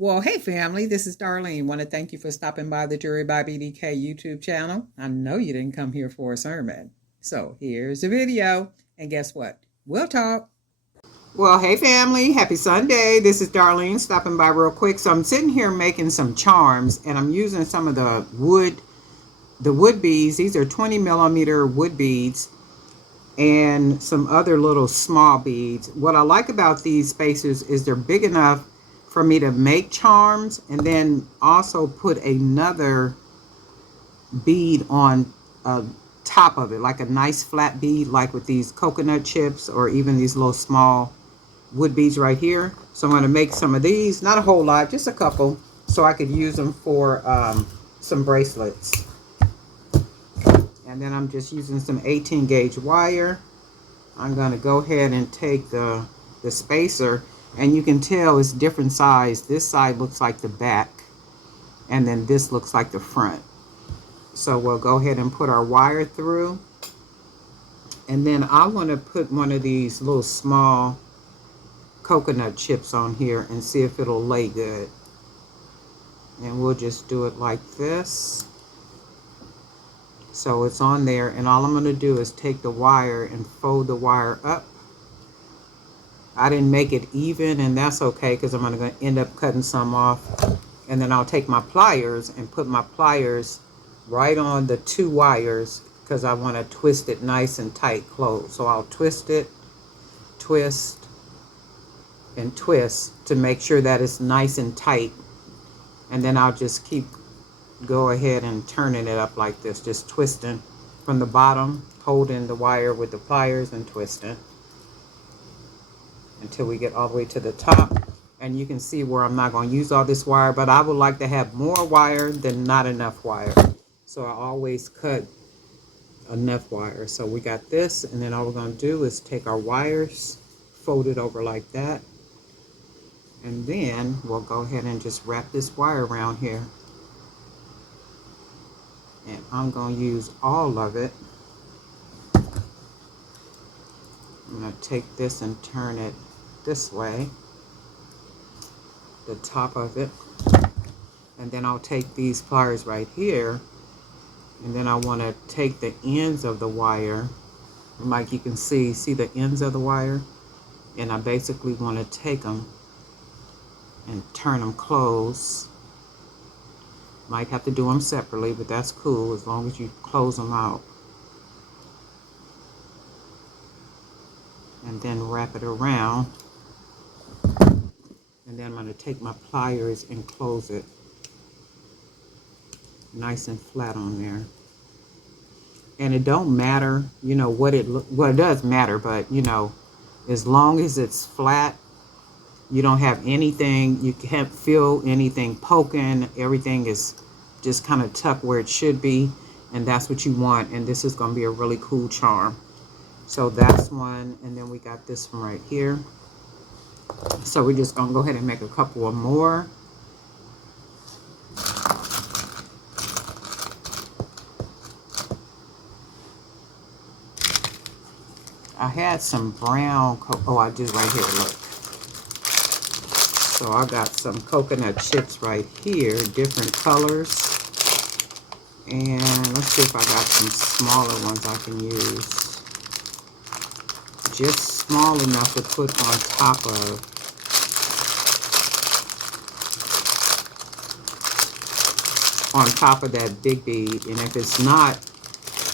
Well, hey family, this is Darlene. Want to thank you for stopping by the Jury by BDK YouTube channel. I know you didn't come here for a sermon. So here's the video. And guess what? We'll talk. Well, hey family, happy Sunday. This is Darlene stopping by real quick. So I'm sitting here making some charms and I'm using some of the wood beads. These are 20 millimeter wood beads and some other little small beads. What I like about these spacers is they're big enough for me to make charms and then also put another bead on top of it, like a nice flat bead, like with these coconut chips or even these little small wood beads right here. So I'm going to make some of these, not a whole lot, just a couple, so I could use them for some bracelets. And then I'm just using some 18 gauge wire. I'm going to go ahead and take the spacer, and you can tell it's different size. This side looks like the back and then this looks like the front. So we'll go ahead and put our wire through, and then I want to put one of these little small coconut chips on here and see if it'll lay good. And we'll just do it like this. So it's on there, and all I'm going to do is take the wire and fold the wire up. I didn't make it even, and that's okay because I'm going to end up cutting some off. And then I'll take my pliers and put my pliers right on the two wires because I want to twist it nice and tight closed. So I'll twist it, twist, and twist to make sure that it's nice and tight. And then I'll just go ahead and turning it up like this, just twisting from the bottom, holding the wire with the pliers and twisting until we get all the way to the top. And you can see where I'm not going to use all this wire, but I would like to have more wire than not enough wire. So I always cut enough wire. So we got this, and then all we're going to do is take our wires, fold it over like that, and then we'll go ahead and just wrap this wire around here. And I'm going to use all of it. I'm going to take this and turn it this way, the top of it, and then I'll take these pliers right here, and then I want to take the ends of the wire, like you can see the ends of the wire, and I basically want to take them and turn them close. Might have to do them separately, but that's cool as long as you close them out. And then wrap it around. And then I'm going to take my pliers and close it nice and flat on there. And it don't matter, you know, what well, it does matter, but you know, as long as it's flat, you don't have anything, you can't feel anything poking, everything is just kind of tucked where it should be, and that's what you want. And this is going to be a really cool charm. So that's one, and then we got this one right here. So we're just going to go ahead and make a couple of more. I had some brown, oh, I do right here, look. So I got some coconut chips right here, different colors. And let's see if I got some smaller ones I can use. Just small enough to put on top of. On top of that big bead. And if it's not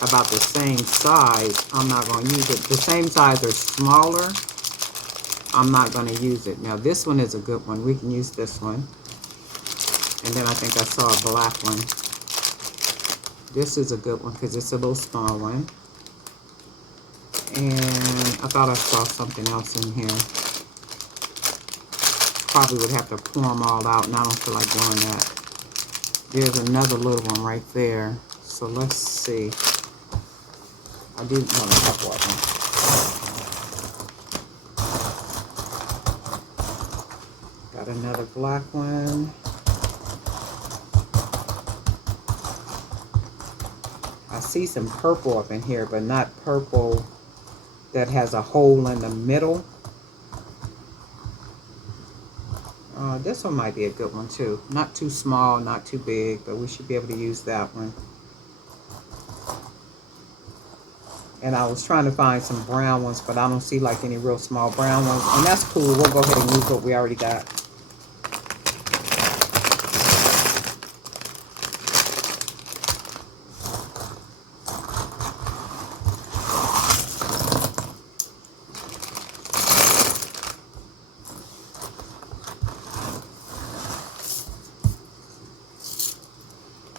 about the same size, I'm not going to use it. The same size or smaller, I'm not going to use it. Now this one is a good one. We can use this one. And then I think I saw a black one. This is a good one because it's a little small one. And I thought I saw something else in here. Probably would have to pour them all out, and I don't feel like doing that. There's another little one right there. So let's see. I do want a couple of them. Got another black one. I see some purple up in here, but not purple that has a hole in the middle. This one might be a good one too. Not too small, not too big, but we should be able to use that one. And I was trying to find some brown ones, but I don't see like any real small brown ones. And that's cool. We'll go ahead and use what we already got.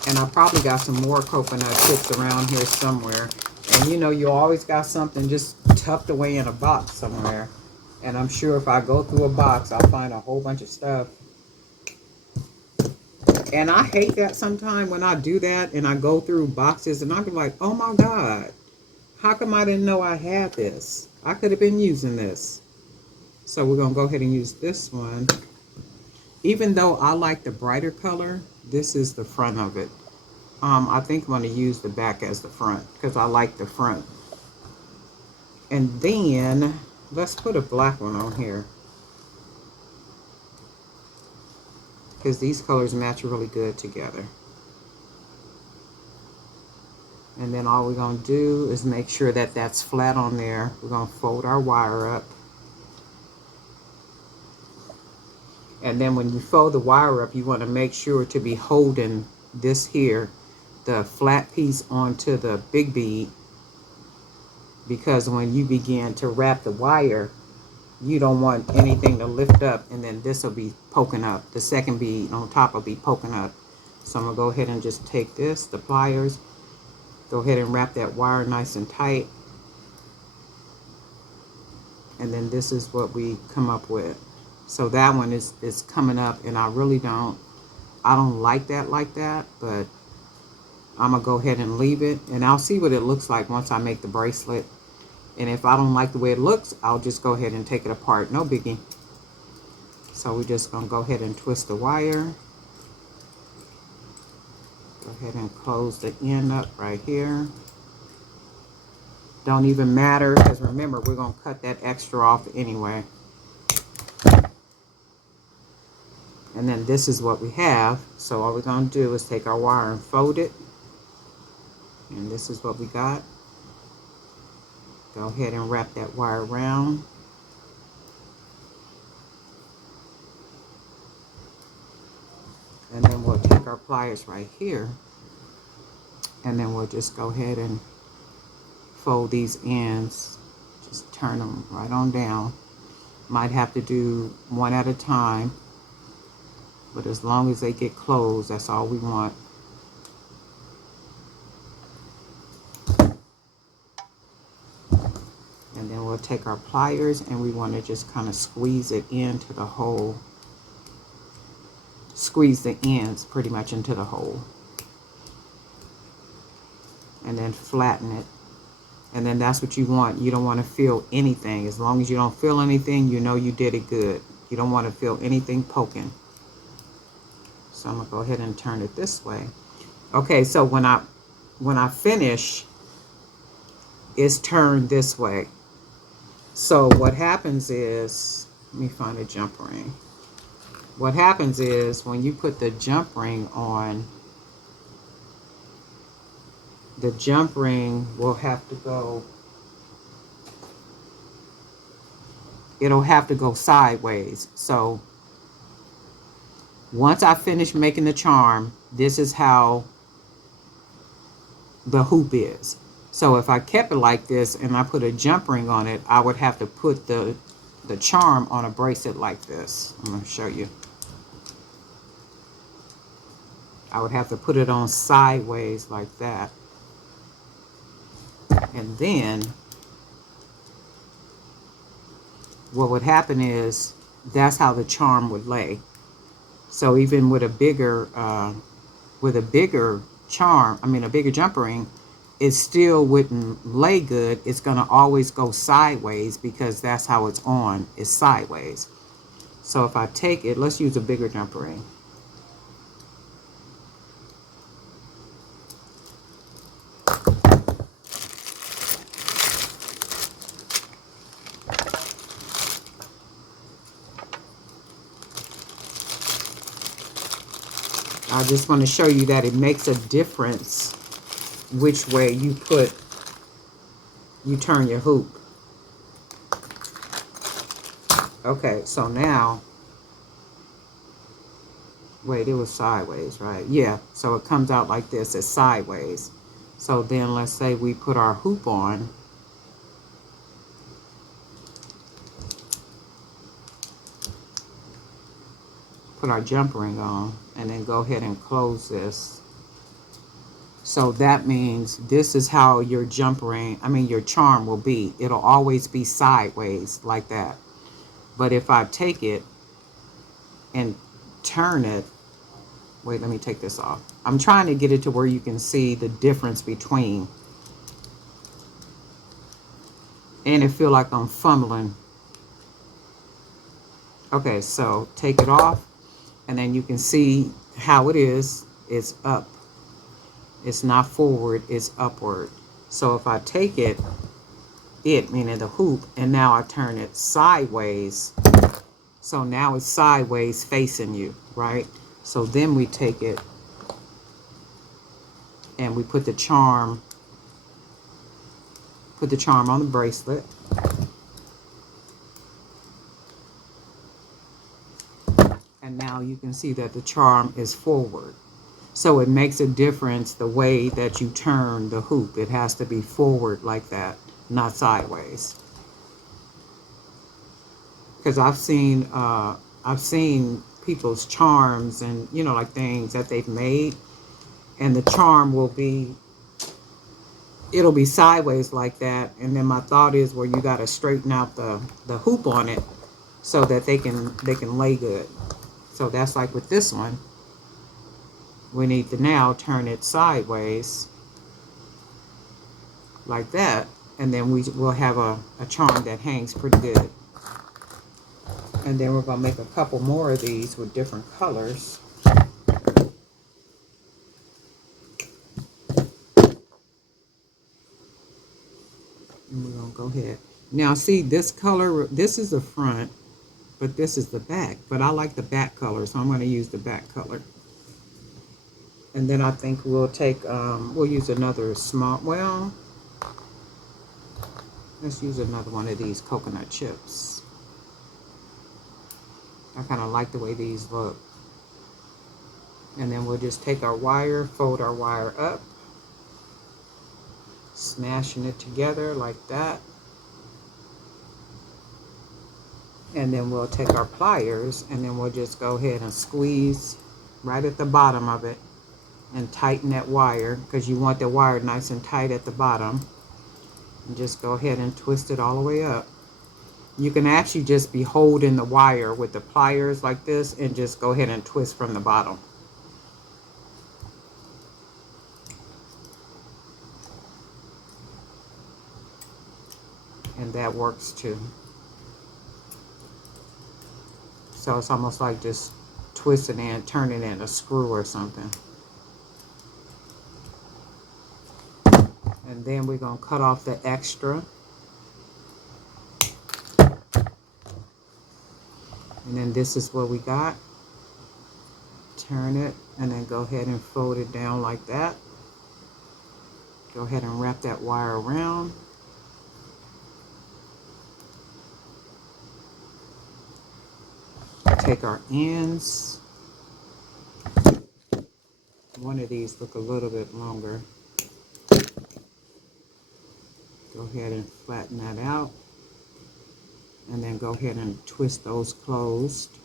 And I probably got some more coconut chips around here somewhere. And you know, you always got something just tucked away in a box somewhere. And I'm sure if I go through a box, I'll find a whole bunch of stuff. And I hate that sometimes when I do that and I go through boxes and I'll be like, oh my God, how come I didn't know I had this? I could have been using this. So we're going to go ahead and use this one. Even though I like the brighter color, this is the front of it. I think I'm going to use the back as the front because I like the front. And then let's put a black one on here, because these colors match really good together. And then all we're going to do is make sure that that's flat on there. We're going to fold our wire up. And then when you fold the wire up, you want to make sure to be holding this here, the flat piece, onto the big bead, because when you begin to wrap the wire, you don't want anything to lift up, and then this will be poking up. The second bead on top will be poking up. So I'm going to go ahead and just take this, the pliers, go ahead and wrap that wire nice and tight. And then this is what we come up with. So that one is coming up, and I don't like that, but I'm going to go ahead and leave it, and I'll see what it looks like once I make the bracelet. And if I don't like the way it looks, I'll just go ahead and take it apart. No biggie. So we're just going to go ahead and twist the wire. Go ahead and close the end up right here. Don't even matter, because remember, we're going to cut that extra off anyway. And then this is what we have. So all we're going to do is take our wire and fold it. And this is what we got. Go ahead and wrap that wire around. And then we'll take our pliers right here. And then we'll just go ahead and fold these ends. Just turn them right on down. Might have to do one at a time. But as long as they get closed, that's all we want. And then we'll take our pliers, and we want to just kind of squeeze it into the hole. Squeeze the ends pretty much into the hole. And then flatten it. And then that's what you want. You don't want to feel anything. As long as you don't feel anything, you know you did it good. You don't want to feel anything poking. So I'm going to go ahead and turn it this way. Okay, so when I finish, it's turned this way. So what happens is, let me find a jump ring. What happens is when you put the jump ring on, the jump ring will have to go, it'll have to go sideways. So once I finish making the charm, this is how the hoop is. So if I kept it like this and I put a jump ring on it, I would have to put the charm on a bracelet like this. I'm going to show you. I would have to put it on sideways like that. And then what would happen is that's how the charm would lay. So even with a bigger charm, a bigger jump ring, it still wouldn't lay good. It's going to always go sideways because that's how it's on, is sideways. So if I take it, let's use a bigger jump ring. I just want to show you that it makes a difference which way you turn your hoop. Okay, so now, wait, it was sideways, right? Yeah, so it comes out like this, it's sideways. So then let's say we put our hoop on. Put our jump ring on, and then go ahead and close this. So that means this is how your jump ring, your charm will be. It'll always be sideways like that. But if I take it and turn it, wait, let me take this off. I'm trying to get it to where you can see the difference between. And it feel like I'm fumbling. Okay, so take it off, and then you can see how it is. It's up. It's not forward, it's upward. So if I take it, meaning the hoop, and now I turn it sideways, so now it's sideways facing you, right? So then we take it and we put the charm on the bracelet. And now you can see that the charm is forward. So it makes a difference the way that you turn the hoop. It has to be forward like that, not sideways. Because I've seen people's charms and like things that they've made, and the charm will be, it'll be sideways like that. And then my thought is, well, you got to straighten out the hoop on it so that they can lay good. So that's like with this one. We need to now turn it sideways like that, and then we will have a charm that hangs pretty good. And then we're going to make a couple more of these with different colors. And we're going to go ahead. Now see, this color, this is the front, but this is the back. But I like the back color, so I'm going to use the back color. And then I think we'll take, we'll use another small, well, let's use another one of these coconut chips. I kind of like the way these look. And then we'll just take our wire, fold our wire up, smashing it together like that. And then we'll take our pliers, and then we'll just go ahead and squeeze right at the bottom of it and tighten that wire, because you want the wire nice and tight at the bottom. And just go ahead and twist it all the way up. You can actually just be holding the wire with the pliers like this and just go ahead and twist from the bottom. And that works too. So it's almost like just twisting and turning in a screw or something. And then we're going to cut off the extra. And then this is what we got. Turn it, and then go ahead and fold it down like that. Go ahead and wrap that wire around. Take our ends. One of these look a little bit longer. Go ahead and flatten that out. And then go ahead and twist those closed.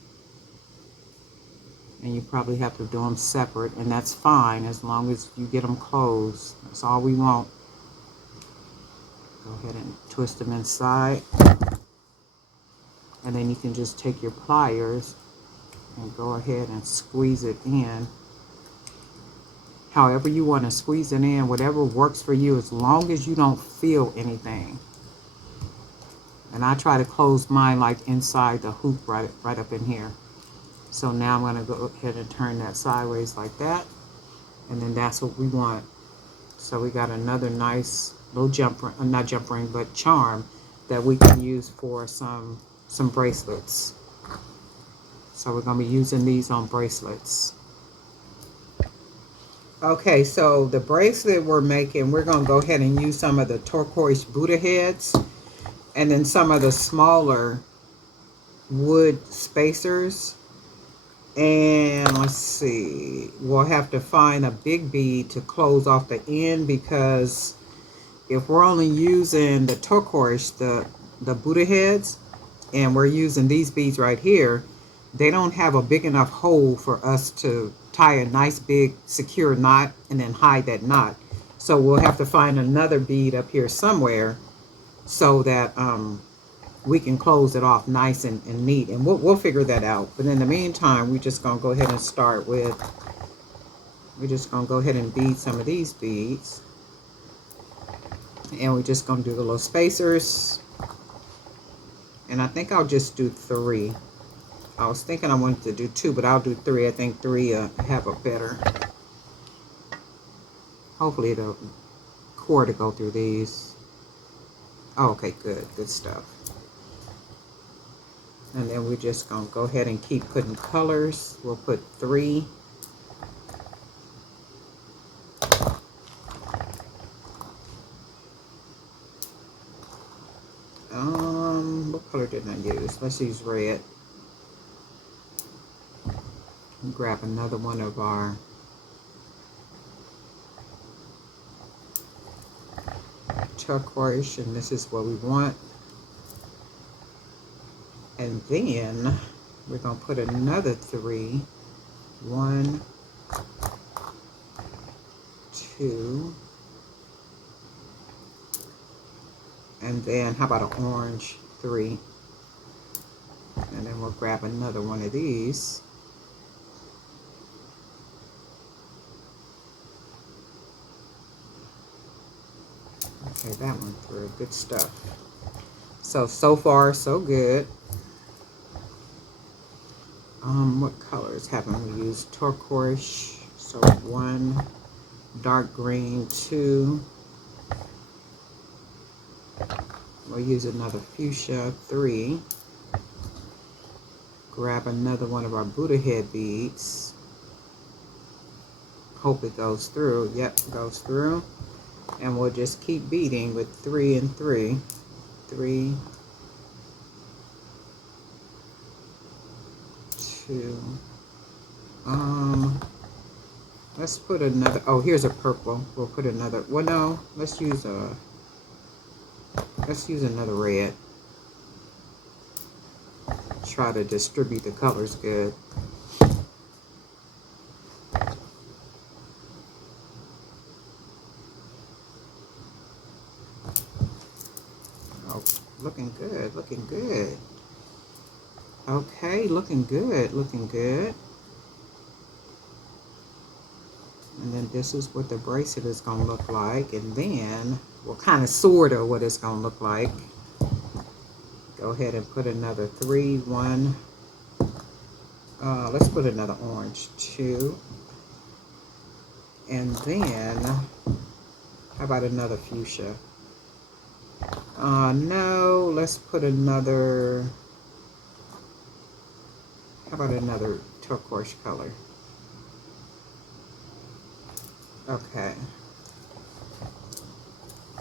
And you probably have to do them separate, and that's fine as long as you get them closed. That's all we want. Go ahead and twist them inside. And then you can just take your pliers and go ahead and squeeze it in. However you want to squeeze it in, whatever works for you, as long as you don't feel anything. And I try to close mine like inside the hoop right up in here. So now I'm going to go ahead and turn that sideways like that. And then that's what we want. So we got another nice little jump ring, not jump ring, but charm that we can use for some bracelets. So we're going to be using these on bracelets. Okay, so the bracelet we're making, we're going to go ahead and use some of the turquoise Buddha heads and then some of the smaller wood spacers. And let's see, we'll have to find a big bead to close off the end, because if we're only using the turquoise, the Buddha heads, and we're using these beads right here, they don't have a big enough hole for us to tie a nice big secure knot and then hide that knot. So we'll have to find another bead up here somewhere so that we can close it off nice and neat, and we'll figure that out. But in the meantime, we're just gonna go ahead and start with, we're just gonna go ahead and bead some of these beads, and we're just gonna do the little spacers. And I think I'll just do 3. I was thinking I wanted to do 2, but I'll do 3. I think 3 have a better, hopefully the cord to go through these. Oh, okay, good stuff. And then we're just gonna go ahead and keep putting colors. We'll put 3. What color did I use? Let's use red. Grab another one of our turquoise, and this is what we want. And then we're going to put another 3. 1, 2, and then how about an orange 3? And then we'll grab another one of these. Okay, that one through. Good stuff. So far, so good. What colors haven't we used? Turquoise. So 1, dark green 2. We'll use another fuchsia 3. Grab another one of our Buddha head beads. Hope it goes through. Yep, goes through. And we'll just keep beading with 3 and 3. 3, 2. Let's put another, oh, here's a purple. We'll put another, well, no, let's use another red. Try to distribute the colors good. Oh, looking good, looking good. Okay, looking good, looking good. And then this is what the bracelet is going to look like. And then, well, kind of sort of what it's going to look like. Go ahead and put another 3, 1. Let's put another orange 2. And then, how about another fuchsia? No, let's put another, how about another turquoise color? Okay.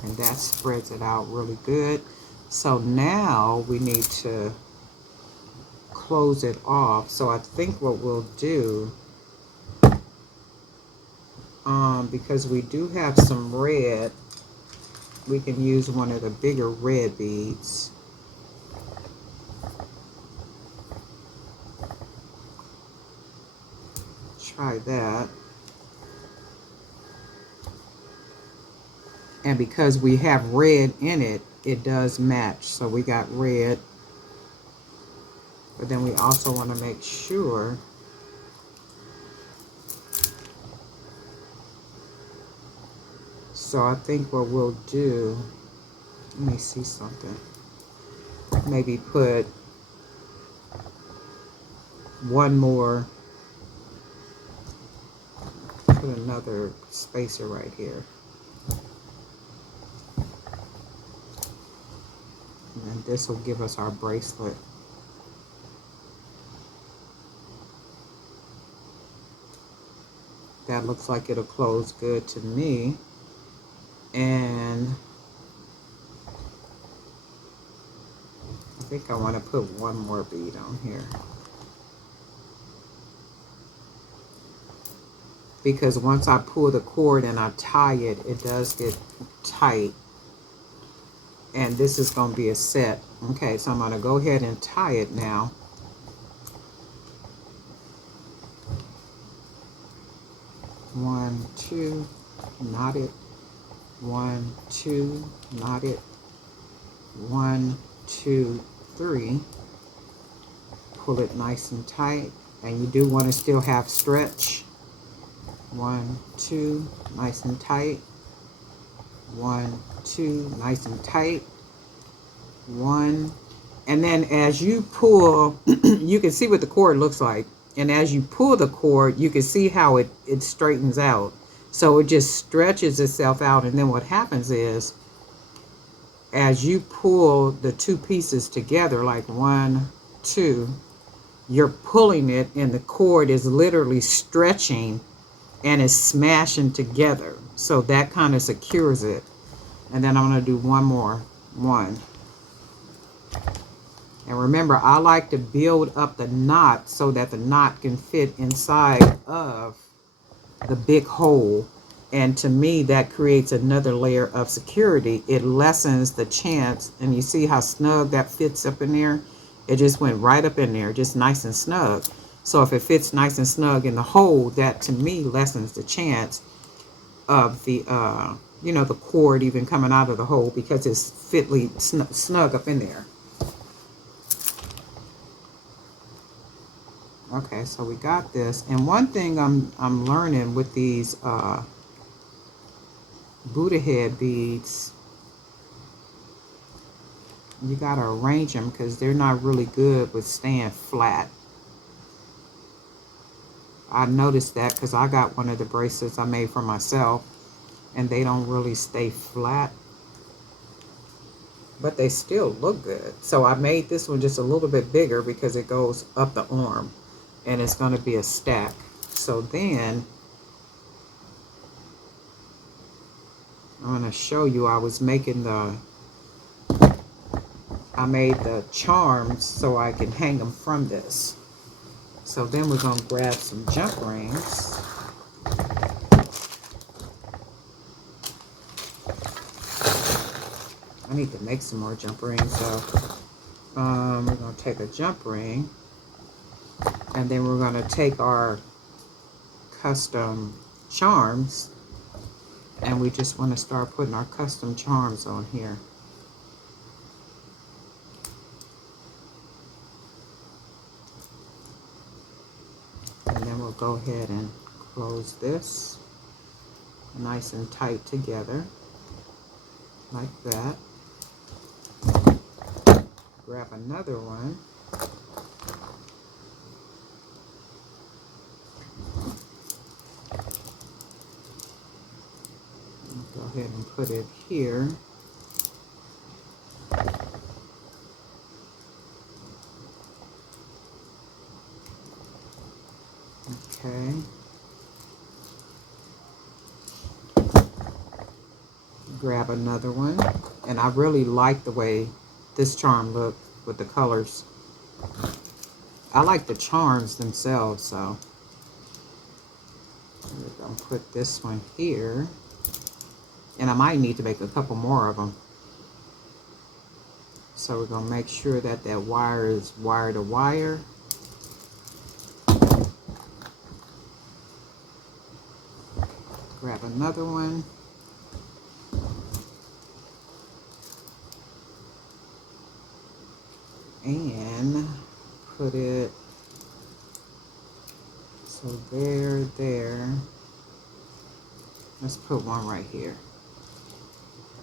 And that spreads it out really good. So now we need to close it off. So I think what we'll do, because we do have some red, we can use one of the bigger red beads. Try that. And because we have red in it, it does match. So we got red. But then we also want to make sure so I think what we'll do, let me see something. Maybe put one more, put another spacer right here. And this will give us our bracelet. That looks like it'll close good to me. And I think I want to put one more bead on here, because once I pull the cord and I tie it, it does get tight. And this is going to be a set. Okay, so I'm going to go ahead and tie it now. One, two, knot it. 1, 2, knot it. 1, 2, 3. Pull it nice and tight. And you do want to still have stretch. 1, 2, nice and tight. 1, 2, nice and tight. 1. And then as you pull, you can see what the cord looks like. And as you pull the cord, you can see how it straightens out. So it just stretches itself out. And then what happens is, as you pull the two pieces together, like 1, 2, you're pulling it and the cord is literally stretching and is smashing together. So that kind of secures it. And then I'm going to do one more. 1. And remember, I like to build up the knot so that the knot can fit inside of the big hole. And to me, that creates another layer of security. It lessens the chance. And you see how snug that fits up in there? It just went right up in there, just nice and snug. So if it fits nice and snug in the hole, that to me lessens the chance of the, you know, the cord even coming out of the hole, because it's fitly snug up in there. Okay, so we got this. And one thing I'm learning with these Buddha head beads, you gotta arrange them because they're not really good with staying flat. I noticed that because I got one of the bracelets I made for myself, and they don't really stay flat, but they still look good. So I made this one just a little bit bigger because it goes up the arm. And it's going to be a stack. So then I'm going to show you, I made the charms so I can hang them from this. So then we're going to grab some jump rings. I need to make some more jump rings. So we're going to take a jump ring. And then we're going to take our custom charms, and we just want to start putting our custom charms on here. And then we'll go ahead and close this nice and tight together, like that. Grab another one. Go ahead and put it here. Okay. Grab another one. And I really like the way this charm looks with the colors. I like the charms themselves, so we're going to put this one here. And I might need to make a couple more of them. So we're going to make sure that that wire is wire to wire. Grab another one. And put it so there. Let's put one right here,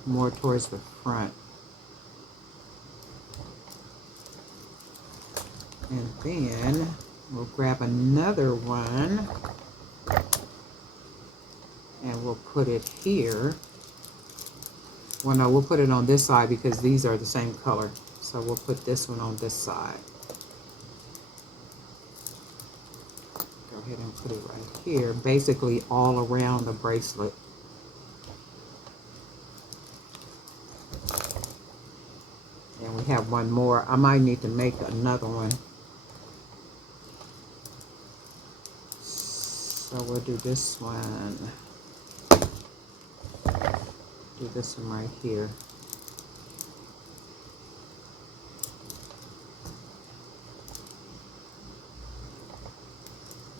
more towards the front. And then we'll grab another one and we'll put it here. Well, no, we'll put it on this side because these are the same color. So we'll put this one on this side. Go ahead and put it right here, basically all around the bracelet. And we have one more. I might need to make another one. So we'll do this one. Do this one right here.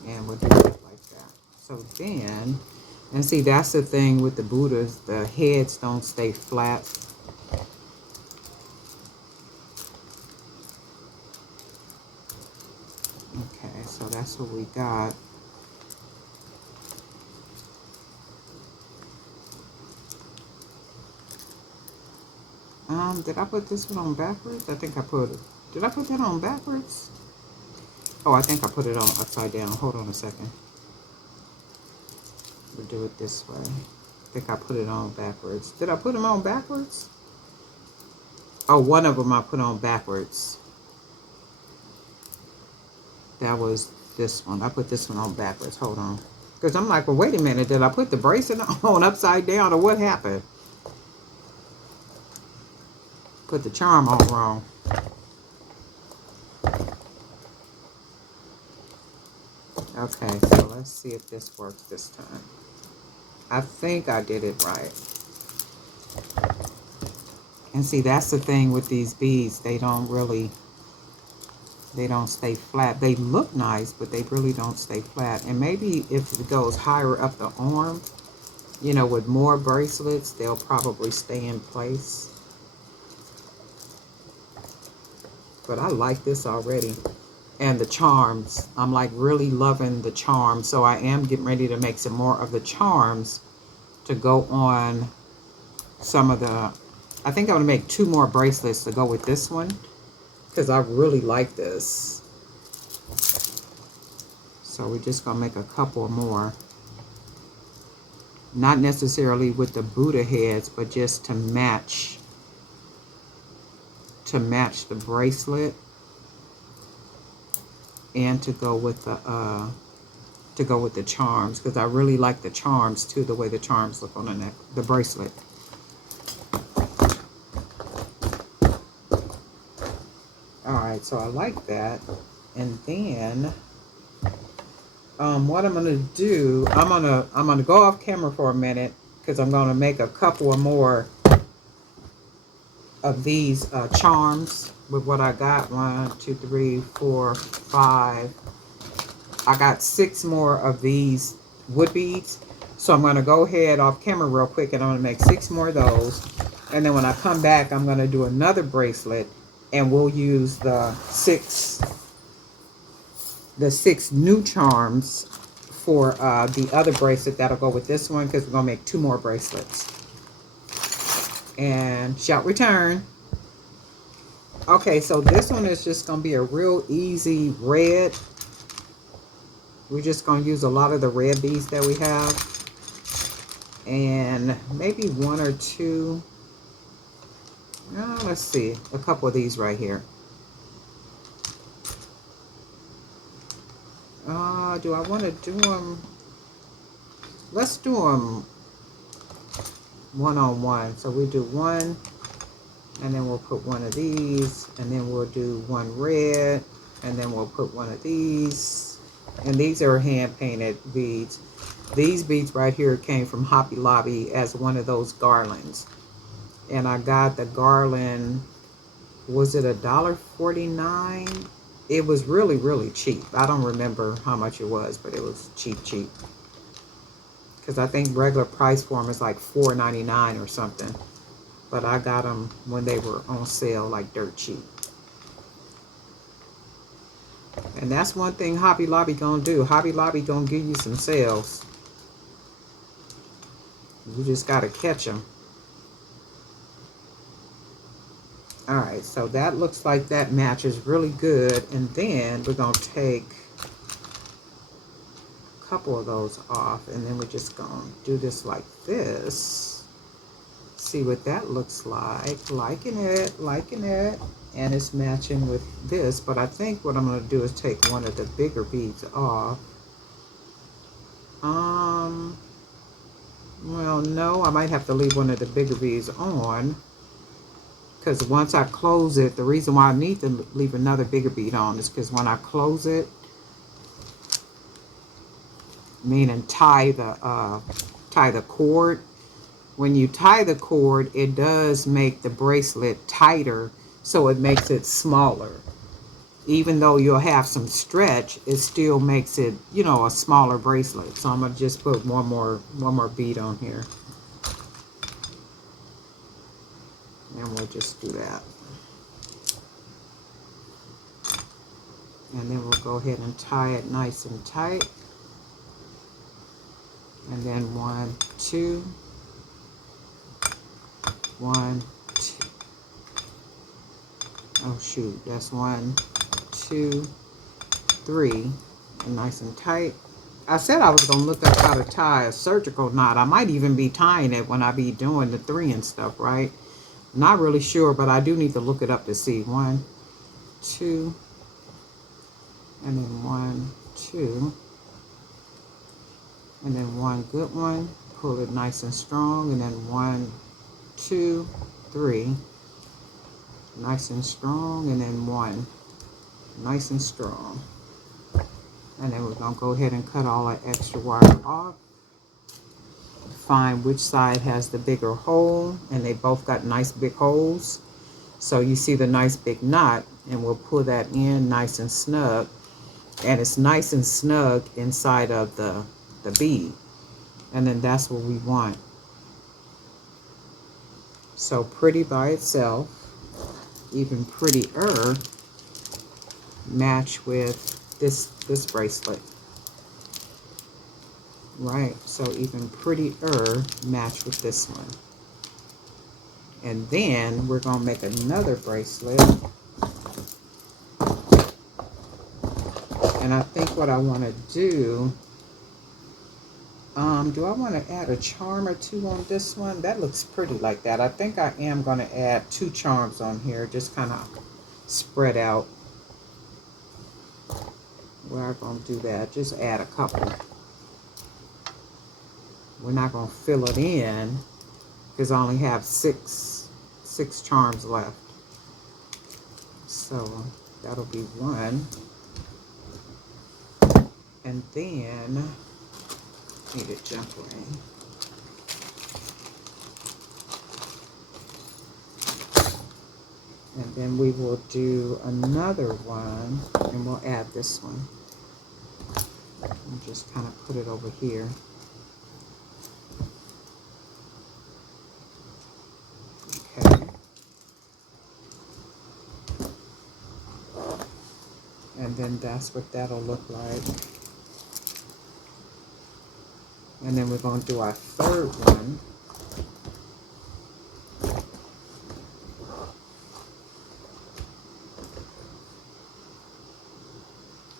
And we'll do it like that. So then, and see, that's the thing with the Buddhas, the heads don't stay flat. Okay, so that's what we got. Did I put this one on backwards? I think I put it. Did I put that on backwards? Oh, I think I put it on upside down. Hold on a second. We'll do it this way. I think I put it on backwards. Did I put them on backwards? Oh, one of them I put on backwards. That was this one. I put this one on backwards. Hold on. Because I'm like, well, wait a minute. Did I put the bracelet on upside down or what happened? Put the charm on wrong. Okay, so let's see if this works this time. I think I did it right. And see, that's the thing with these beads. They don't stay flat. They look nice, but they really don't stay flat. And maybe if it goes higher up the arm, you know, with more bracelets, they'll probably stay in place. But I like this already. And the charms, I'm like really loving the charms. So I am getting ready to make some more of the charms to go on some of the, I think I'm gonna make 2 more bracelets to go with this one, because I really like this. So we're just gonna make a couple more. Not necessarily with the Buddha heads, but just to match the bracelet, and to go with the charms, because I really like the charms too, the way the charms look on the neck, the bracelet. All right, so I like that. And then what I'm gonna do, I'm gonna go off camera for a minute, because I'm gonna make a couple of more of these charms with what I got. 1, 2, 3, 4, 5. I got 6 more of these wood beads. So I'm going to go ahead off camera real quick, and I'm going to make 6 more of those. And then when I come back, I'm going to do another bracelet, and we'll use the 6 new charms for the other bracelet that'll go with this one, because we're going to make 2 more bracelets. And shall return. Okay, so this one is just going to be a real easy red. We're just going to use a lot of the red beads that we have. And maybe 1 or 2. Let's see. A couple of these right here. Do I want to do them? Let's do them one-on-one. So we do 1, and then we'll put 1 of these, and then we'll do 1 red, and then we'll put 1 of these. And these are hand painted beads. These beads right here came from Hobby Lobby as one of those garlands. And I got the garland, was it $1.49? It was really, really cheap. I don't remember how much it was, but it was cheap. Because I think regular price for them is like $4.99 or something. But I got them when they were on sale, like dirt cheap. And that's one thing Hobby Lobby gonna do. Hobby Lobby gonna give you some sales. You just gotta catch them. Alright, so that looks like that matches really good. And then we're gonna take a couple of those off, and then we're just gonna do this like this. See what that looks like. Liking it. And it's matching with this. But I think what I'm going to do is take one of the bigger beads off. Well, no, I might have to leave one of the bigger beads on, because once I close it, the reason why I need to leave another bigger bead on is because when I close it, meaning tie the cord, when you tie the cord, it does make the bracelet tighter, so it makes it smaller. Even though you'll have some stretch, it still makes it, you know, a smaller bracelet. So I'm gonna just put one more bead on here, and we'll just do that. And then we'll go ahead and tie it nice and tight. And then 1, 2, 1, 2. Oh shoot, that's 1, 2, 3, and nice and tight. I said I was gonna look up how to tie a surgical knot. I might even be tying it when I be doing the 3 and stuff, right? Not really sure, but I do need to look it up to see. 1, 2, and then 1, 2, and then one good one. Pull it nice and strong, and then 1, 2, 3, nice and strong, and then 1, nice and strong. And then we're gonna go ahead and cut all that extra wire off. Find which side has the bigger hole, and they both got nice big holes. So you see the nice big knot, and we'll pull that in nice and snug. And it's nice and snug inside of the bead. And then that's what we want. So pretty by itself, even prettier, match with this bracelet. Right, so even prettier match with this one. And then we're gonna make another bracelet. And I think what I wanna do I want to add a charm or 2 on this one? That looks pretty like that. I think I am going to add 2 charms on here, just kind of spread out. We're going to do that. Just add a couple. We're not going to fill it in because I only have six charms left. So that'll be 1. And then need a jump ring. And then we will do another one, and we'll add this one. And just kind of put it over here. Okay. And then that's what that'll look like. And then we're going to do our 3rd one.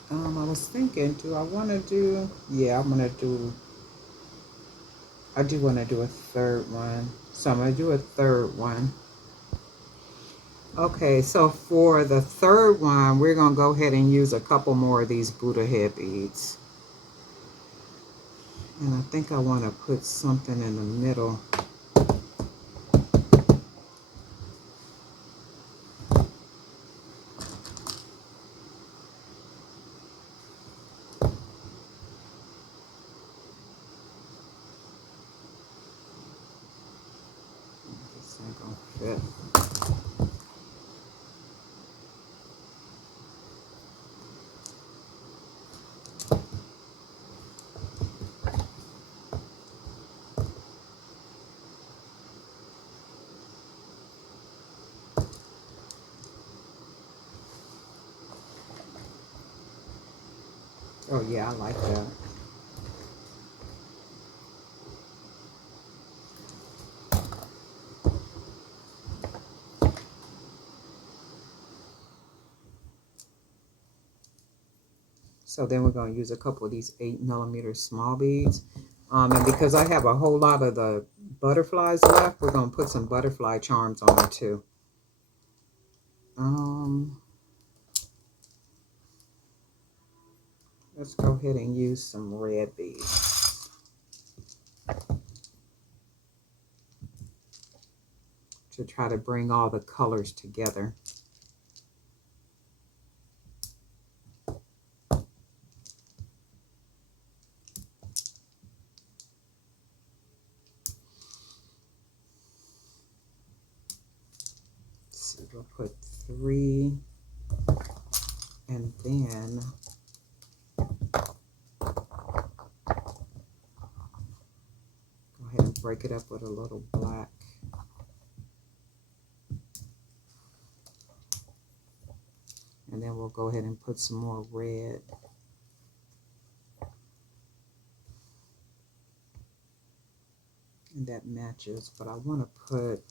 I was thinking, do I want to do, yeah, I do want to do a 3rd one. So I'm going to do a 3rd one. Okay, so for the 3rd one, we're going to go ahead and use a couple more of these Buddha head beads. And I think I want to put something in the middle. This ain't gonna fit. Oh yeah, I like that. So then we're going to use a couple of these 8mm small beads. And because I have a whole lot of the butterflies left, we're going to put some butterfly charms on it too. Let's go ahead and use some red beads. to try to bring all the colors together. So we'll put 3, and then go ahead and break it up with a little black. And then we'll go ahead and put some more red. And that matches, but I want to put,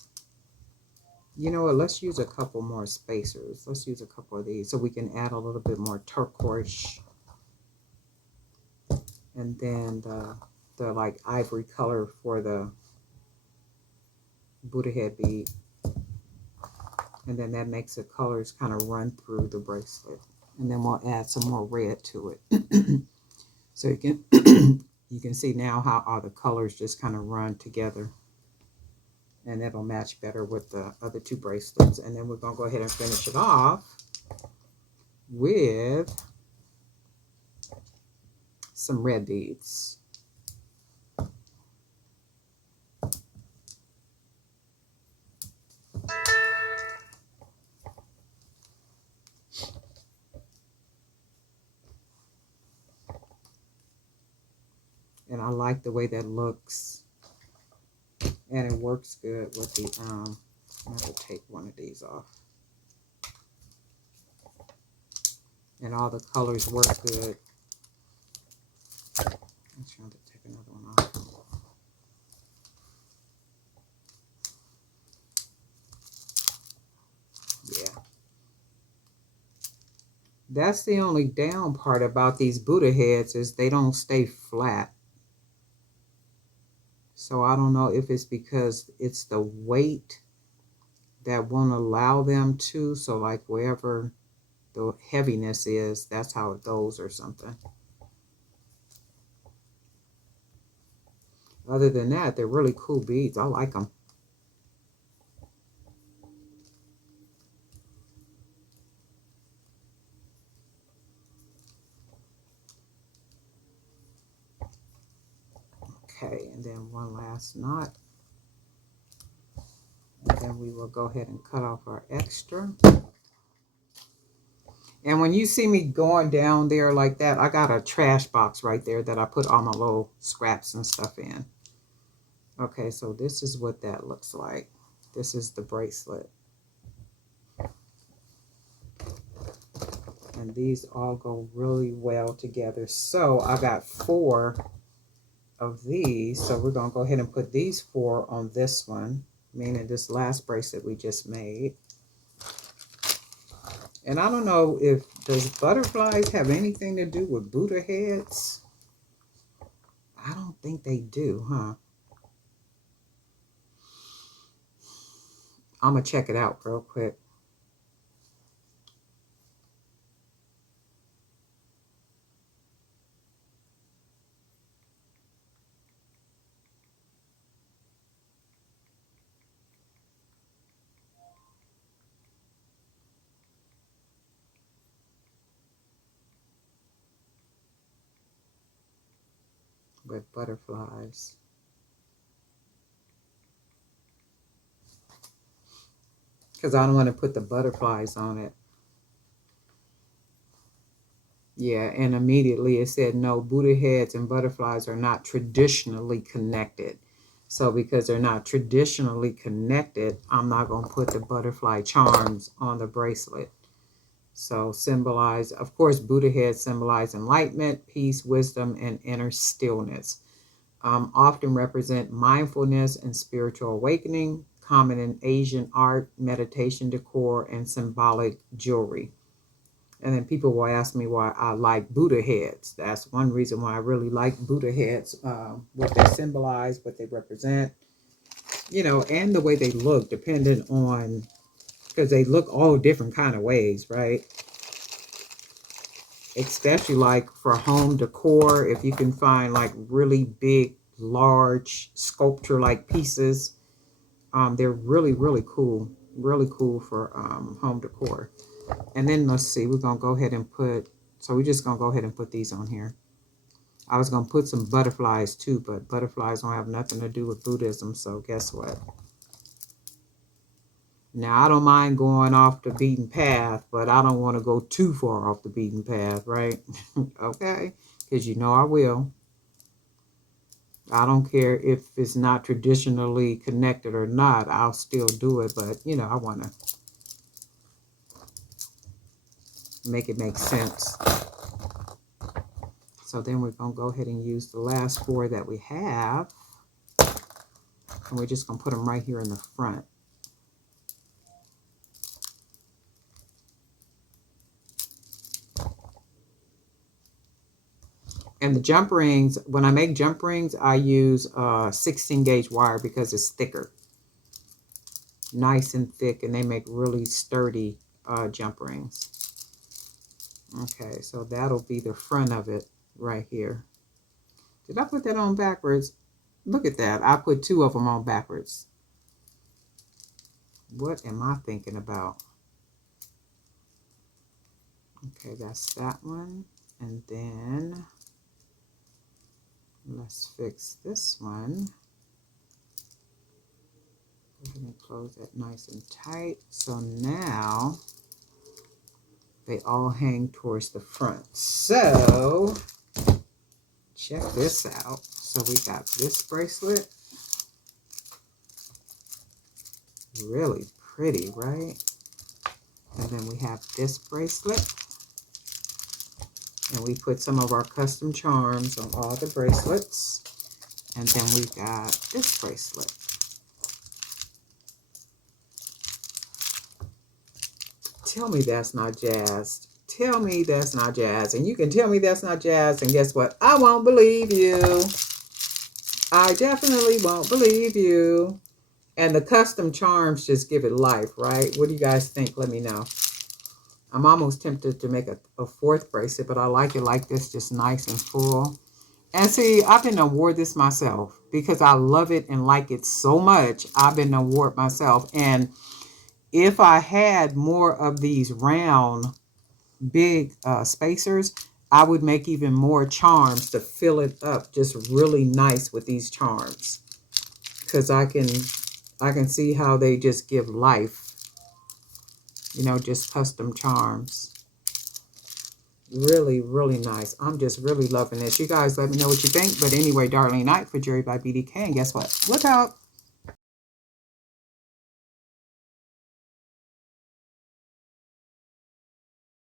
you know what, let's use a couple more spacers. Let's use a couple of these so we can add a little bit more turquoise. And then the like ivory color for the Buddha head bead. And then that makes the colors kind of run through the bracelet. And then we'll add some more red to it. So you can you can see now how all the colors just kind of run together. And it'll match better with the other 2 bracelets. And then we're going to go ahead and finish it off with some red beads. And I like the way that looks. And it works good with the, I'm going to take one of these off. And all the colors work good. I'm trying to take another one off. Yeah. That's the only down part about these Buddha heads is they don't stay flat. So I don't know if it's because it's the weight that won't allow them to. So like wherever the heaviness is, that's how it goes or something. Other than that, they're really cool beads. I like them. Okay, and then one last knot. And then we will go ahead and cut off our extra. And when you see me going down there like that, I got a trash box right there that I put all my little scraps and stuff in. Okay, so this is what that looks like. This is the bracelet. And these all go really well together. So I got 4 of these. So we're going to go ahead and put these 4 on this one, meaning this last bracelet we just made. And I don't know if, does butterflies have anything to do with Buddha heads? I don't think they do, huh? I'm going to check it out real quick. With butterflies. Because I don't want to put the butterflies on it. Yeah, and immediately it said, no, Buddha heads and butterflies are not traditionally connected. So because they're not traditionally connected, I'm not going to put the butterfly charms on the bracelet. So symbolize, of course, Buddha heads symbolize enlightenment, peace, wisdom, and inner stillness. Often represent mindfulness and spiritual awakening, common in Asian art, meditation decor, and symbolic jewelry. And then people will ask me why I like Buddha heads. That's one reason why I really like Buddha heads, what they symbolize, what they represent, you know, and the way they look, depending on, because they look all different kind of ways, right? Especially like for home decor, if you can find like really big, large sculpture-like pieces, They're really, really cool. Really cool for home decor. And then let's see, we're going to go ahead and put, so we're just going to go ahead and put these on here. I was going to put some butterflies too, but butterflies don't have nothing to do with Buddhism, so guess what? Now, I don't mind going off the beaten path, but I don't want to go too far off the beaten path, right? Okay? Because you know I will. I don't care if it's not traditionally connected or not. I'll still do it, but, you know, I want to make it make sense. So then we're going to go ahead and use the last 4 that we have. And we're just going to put them right here in the front. And the jump rings, when I make jump rings, I use 16 gauge wire because it's thicker. Nice and thick, and they make really sturdy jump rings. Okay, so that'll be the front of it right here. Did I put that on backwards? Look at that. I put 2 of them on backwards. What am I thinking about? Okay, that's that one. And then let's fix this one. Go ahead and close that nice and tight. So now they all hang towards the front. So check this out. So we got this bracelet. Really pretty, right? And then we have this bracelet. And we put some of our custom charms on all the bracelets. And then we got this bracelet. Tell me that's not jazzed. Tell me that's not jazzed. And you can tell me that's not jazzed, and guess what? I won't believe you. I definitely won't believe you. And the custom charms just give it life, right? What do you guys think? Let me know. I'm almost tempted to make a 4th bracelet, but I like it like this, just nice and full. And see, I've been to wore this myself because I love it and like it so much. I've been to wore it myself. And if I had more of these round, big spacers, I would make even more charms to fill it up just really nice with these charms. Because I can see how they just give life. You know, just custom charms. Really, really nice. I'm just really loving this. You guys let me know what you think. But anyway, Darlene Knight for Jewelry by BDK. And guess what? We'll talk.